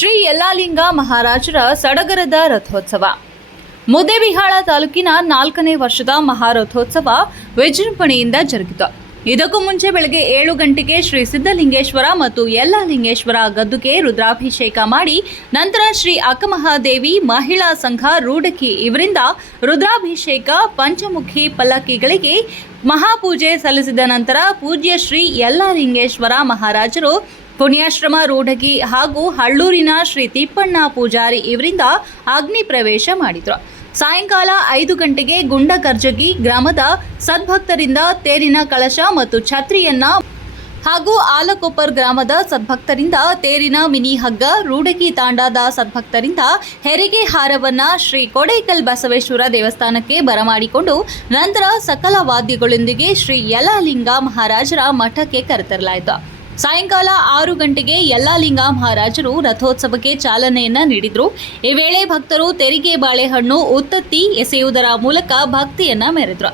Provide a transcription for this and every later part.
ಶ್ರೀ ಯಲ್ಲಾಲಿಂಗ ಮಹಾರಾಜರ ಸಡಗರದ ರಥೋತ್ಸವ. ಮುದ್ದೇಬಿಹಾಳ ತಾಲೂಕಿನ 4ನೇ ವರ್ಷದ ಮಹಾರಥೋತ್ಸವ ವಿಜೃಂಭಣೆಯಿಂದ ಜರುಗಿತು. ಇದಕ್ಕೂ ಮುಂಚೆ ಬೆಳಗ್ಗೆ 7 ಗಂಟೆಗೆ ಶ್ರೀ ಸಿದ್ಧಲಿಂಗೇಶ್ವರ ಮತ್ತು ಯಲ್ಲಾಲಿಂಗೇಶ್ವರ ಗದ್ದುಗೆ ರುದ್ರಾಭಿಷೇಕ ಮಾಡಿ ನಂತರ ಶ್ರೀ ಅಕ್ಕಮಹಾದೇವಿ ಮಹಿಳಾ ಸಂಘ ರೂಢಕಿ ಇವರಿಂದ ರುದ್ರಾಭಿಷೇಕ ಪಂಚಮುಖಿ ಪಲ್ಲಕ್ಕಿಗಳಿಗೆ ಮಹಾಪೂಜೆ ಸಲ್ಲಿಸಿದ ನಂತರ ಪೂಜ್ಯ ಶ್ರೀ ಯಲ್ಲಾಲಿಂಗೇಶ್ವರ ಮಹಾರಾಜರು ಪುಣ್ಯಾಶ್ರಮ ರೂಢಗಿ ಹಾಗೂ ಹಳ್ಳೂರಿನ ಶ್ರೀ ತಿಪ್ಪಣ್ಣ ಪೂಜಾರಿ ಇವರಿಂದ ಅಗ್ನಿ ಪ್ರವೇಶ ಮಾಡಿದರು. ಸಾಯಂಕಾಲ 5 ಗಂಟೆಗೆ ಗುಂಡಕರ್ಜಗಿ ಗ್ರಾಮದ ಸದ್ಭಕ್ತರಿಂದ ತೇರಿನ ಕಳಶ ಮತ್ತು ಛತ್ರಿಯನ್ನ ಹಾಗೂ ಆಲಕೊಪ್ಪರ್ ಗ್ರಾಮದ ಸದ್ಭಕ್ತರಿಂದ ತೇರಿನ ಮಿನಿ ಹಗ್ಗ, ರೂಢಗಿ ತಾಂಡಾದ ಸದ್ಭಕ್ತರಿಂದ ಹೆರಿಗೆ ಹಾರವನ್ನ ಶ್ರೀ ಕೊಡೇಕಲ್ ಬಸವೇಶ್ವರ ದೇವಸ್ಥಾನಕ್ಕೆ ಬರಮಾಡಿಕೊಂಡು ನಂತರ ಸಕಲ ವಾದ್ಯಗಳೊಂದಿಗೆ ಶ್ರೀ ಯಲ್ಲಾಲಿಂಗ ಮಹಾರಾಜರ ಮಠಕ್ಕೆ ಕರೆತರಲಾಯಿತು. ಸಾಯಂಕಾಲ 6 ಗಂಟೆಗೆ ಯಲ್ಲಾಲಿಂಗ ಮಹಾರಾಜರು ರಥೋತ್ಸವಕ್ಕೆ ಚಾಲನೆಯನ್ನ ನೀಡಿದರು. ಈ ವೇಳೆ ಭಕ್ತರು ತೆರಿಗೆ ಬಾಳೆಹಣ್ಣು ಉತ್ತತ್ತಿ ಎಸೆಯುವುದರ ಮೂಲಕ ಭಕ್ತಿಯನ್ನ ಮೆರೆದರು.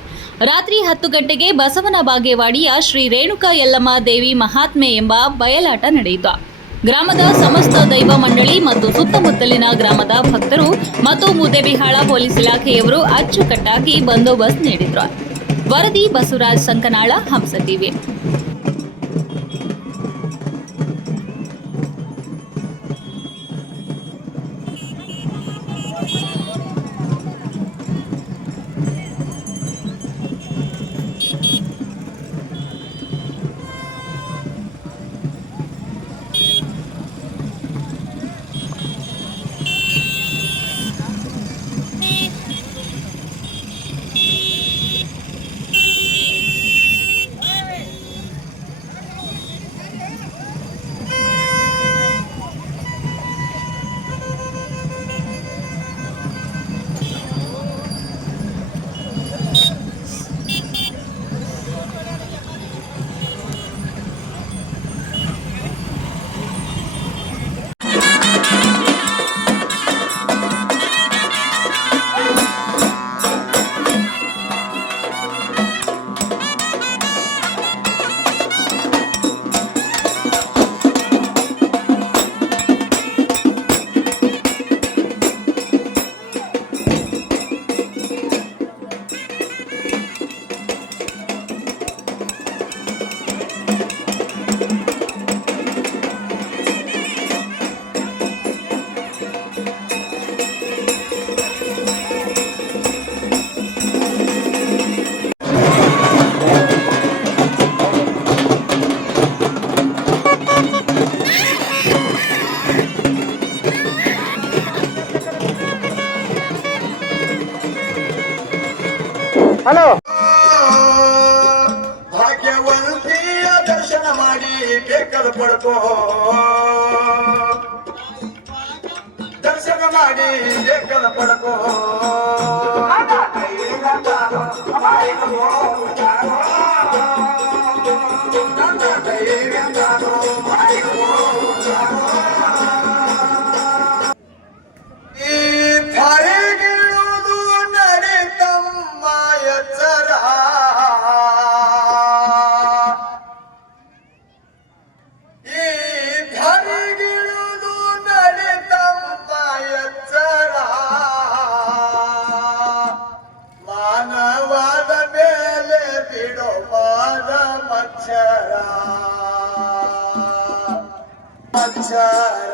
ರಾತ್ರಿ 10 ಗಂಟೆಗೆ ಬಸವನ ಬಾಗೇವಾಡಿಯ ಶ್ರೀ ರೇಣುಕಾ ಯಲ್ಲಮ್ಮ ದೇವಿ ಮಹಾತ್ಮೆ ಎಂಬ ಬಯಲಾಟ ನಡೆಯಿತು. ಗ್ರಾಮದ ಸಮಸ್ತ ದೈವ ಮಂಡಳಿ ಮತ್ತು ಸುತ್ತಮುತ್ತಲಿನ ಗ್ರಾಮದ ಭಕ್ತರು ಮತ್ತು ಮುದ್ದೇಬಿಹಾಳ ಪೊಲೀಸ್ ಇಲಾಖೆಯವರು ಅಚ್ಚುಕಟ್ಟಾಗಿ ಬಂದೋಬಸ್ತ್ ನೀಡಿದರು. ವರದಿ ಬಸವರಾಜ್ ಸಂಕನಾಳ, ಹಂಸ ಟಿವಿ. ಹಲೋ, ಭಾಗ್ಯವಂತಿಯ ದರ್ಶನ ಮಾಡಿ ಬೇಕದ ಪಡ್ಕೋ, ದರ್ಶನ ಮಾಡಿ ಬೇಕದ ಪಡ್ಕೋ. ಮಾನವದ ಮೇಲೆ ಬಿಡೋ ಪಾದ ಮಚ್ಚರ ಮಚ್ಚರ